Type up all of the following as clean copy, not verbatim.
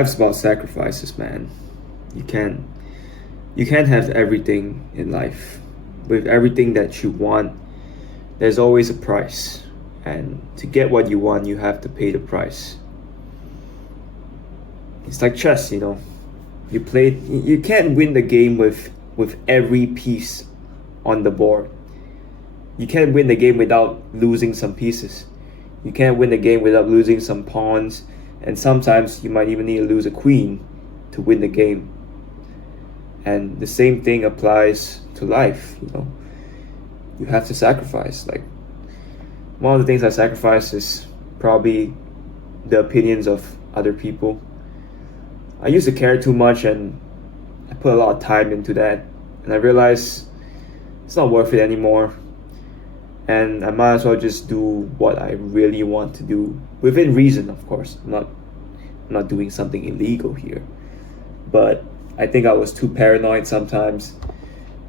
life's about sacrifices, man. You can't you can't have everything in life. With everything that you want, there's always a price. And to get what you want, you have to pay the price. It's like chess, you know. You can't win the game with every piece on the board. You can't win the game without losing some pieces. You can't win the game without losing some pawns, and sometimes you might even need to lose a queen to win the game. And the same thing applies to life, you know. You have to sacrifice. Like, one of the things I sacrifice is probably the opinions of other people. I used to care too much, and I put a lot of time into that, and I realized it's not worth it anymore. And I might as well just do what I really want to do within reason, of course. I'm not doing something illegal here, but I think I was too paranoid sometimes.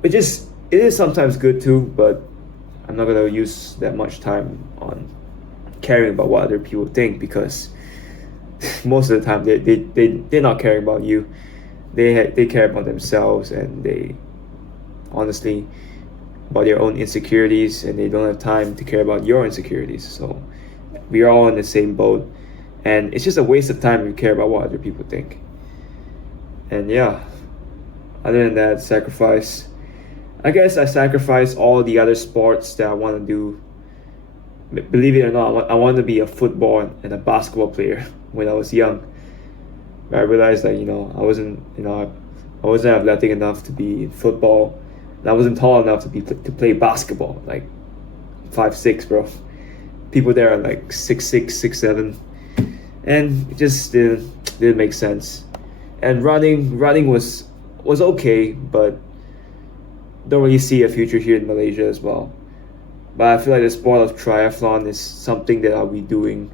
It is sometimes good too, but I'm not gonna use that much time on caring about what other people think, because most of the time they're not caring about you. They care about themselves, and they honestly about their own insecurities, and they don't have time to care about your insecurities. So we are all in the same boat, and it's just a waste of time if you care about what other people think. And yeah, other than that, sacrifice. I guess I sacrifice all the other sports that I want to do. Believe it or not, I wanted to be a football and a basketball player when I was young. But I realized that I wasn't athletic enough to be in football, and I wasn't tall enough to play basketball. Like 5'6", bro. People there are like 6'6", 6'7", and it just didn't make sense. And running was okay, but don't really see a future here in Malaysia as well. But I feel like the sport of triathlon is something that I'll be doing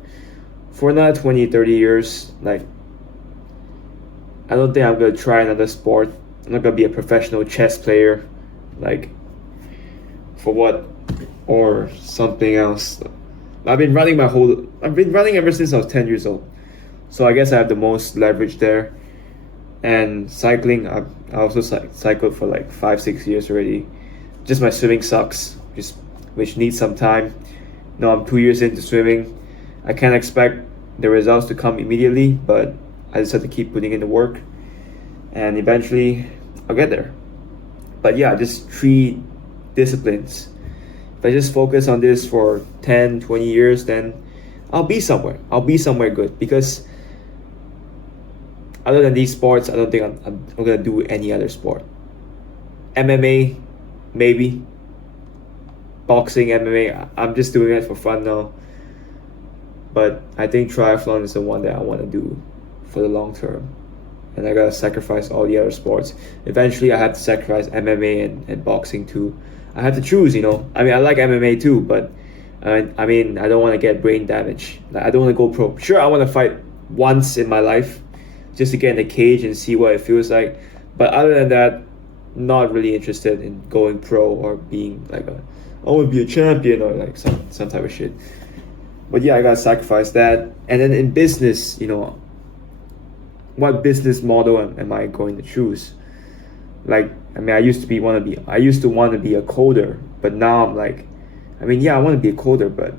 for another 20, 30 years. Like, I don't think I'm going to try another sport. I'm not going to be a professional chess player. Like, for what? Or something else. I've been running ever since I was 10 years old. So I guess I have the most leverage there. And cycling, I also cycled for like 5-6 years already. Just my swimming sucks, which needs some time. No, I'm 2 years into swimming. I can't expect the results to come immediately, but I just have to keep putting in the work, and eventually I'll get there. But yeah, just 3 disciplines. If I just focus on this for 10, 20 years, then I'll be somewhere. I'll be somewhere good, because other than these sports, I don't think I'm gonna do any other sport. MMA, maybe. Boxing, MMA, I'm just doing it for fun now. But I think triathlon is the one that I want to do for the long term. And I gotta sacrifice all the other sports. Eventually, I have to sacrifice MMA and boxing too. I have to choose, you know. I mean, I like MMA too, but I don't want to get brain damage. Like, I don't want to go pro. Sure, I want to fight once in my life, just to get in the cage and see what it feels like. But other than that, not really interested in going pro or being like I want to be a champion or like some type of shit. But yeah, I gotta sacrifice that. And then in business, you know, what business model am I going to choose? Like, I mean, I used to want to be a coder, but now I'm like, I mean, yeah, I want to be a coder, but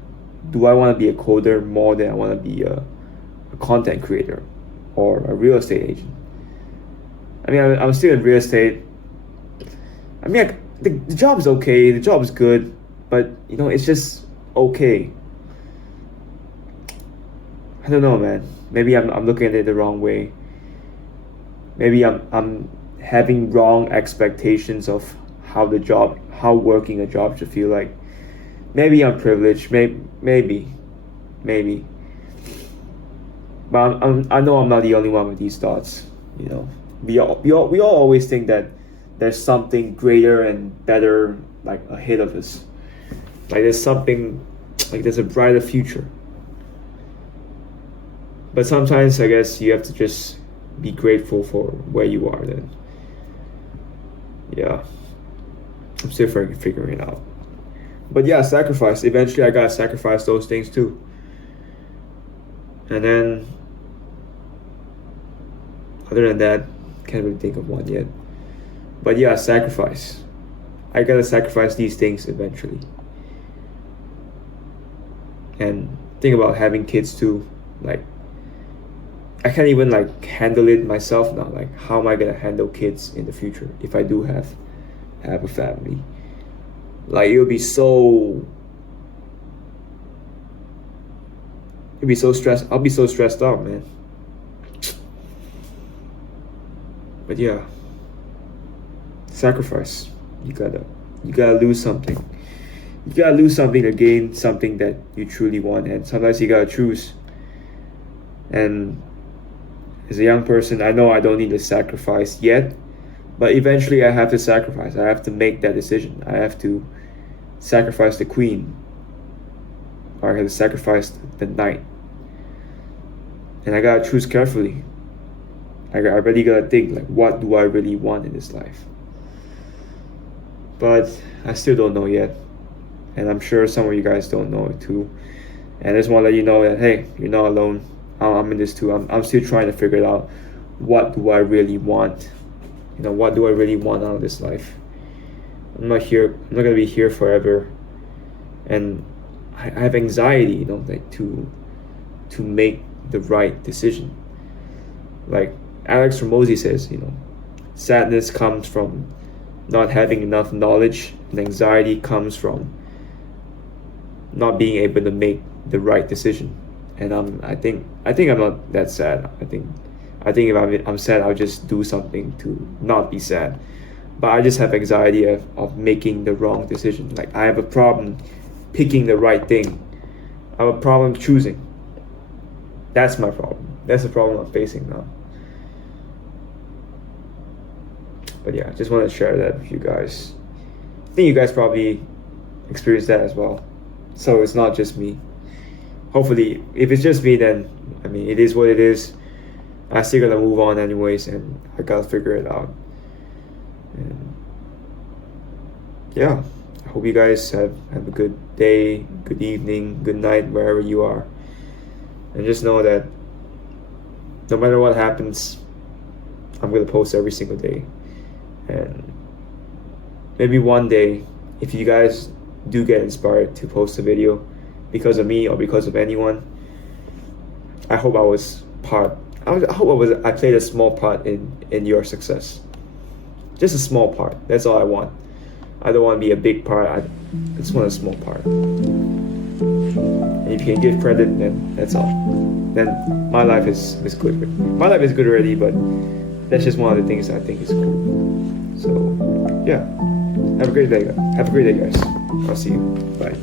do I want to be a coder more than I want to be a content creator or a real estate agent? I mean, I'm still in real estate. I mean, the job is okay, the job is good, but you know, it's just okay. I don't know, man. Maybe I'm looking at it the wrong way. Maybe I'm having wrong expectations of how working a job should feel like. Maybe I'm privileged. Maybe. But I know I'm not the only one with these thoughts. You know, we all always think that there's something greater and better like ahead of us. Like there's something, like there's a brighter future. But sometimes I guess you have to just be grateful for where you are then. Yeah. I'm still figuring it out. But yeah, sacrifice. Eventually I gotta sacrifice those things too. And then Other than that, can't really think of one yet. But yeah, sacrifice. I gotta sacrifice these things eventually. And think about having kids too. Like, I can't even like handle it myself now. Like, how am I gonna handle kids in the future if I do have a family? Like, it'll be so stressed. I'll be so stressed out, man. But yeah, sacrifice. You gotta lose something. You gotta lose something to gain something that you truly want, and sometimes you gotta choose. And as a young person, I know I don't need to sacrifice yet, but eventually I have to sacrifice. I have to make that decision. I have to sacrifice the queen, or I have to sacrifice the knight. And I gotta choose carefully. I really gotta think, like, what do I really want in this life? But I still don't know yet. And I'm sure some of you guys don't know it too. And I just want to let you know that, hey, you're not alone. I'm in this too. I'm still trying to figure it out. What do I really want? What do I really want out of this life? I'm not gonna be here forever. And I have anxiety, like to make the right decision. Like Alex Ramosi says, sadness comes from not having enough knowledge, and anxiety comes from not being able to make the right decision. And I think I'm not that sad. I think if I'm sad, I'll just do something to not be sad. But I just have anxiety of making the wrong decision. Like, I have a problem picking the right thing. I have a problem choosing. That's my problem. That's the problem I'm facing now. But yeah, I just want to share that with you guys. I think you guys probably experienced that as well. So it's not just me. Hopefully, if it's just me, then it is what it is. I still gotta move on anyways, and I gotta figure it out. And yeah, I hope you guys have a good day, good evening, good night, wherever you are. And just know that no matter what happens, I'm gonna post every single day. And maybe one day, if you guys do get inspired to post a video because of me or because of anyone, I hope I played a small part in your success. Just a small part. That's all I want. I don't want to be a big part. I just want a small part. And if you can give credit, then that's all. Then my life is good. My life is good already, but that's just one of the things I think is cool. So yeah, have a great day, guys. I'll see you. Bye.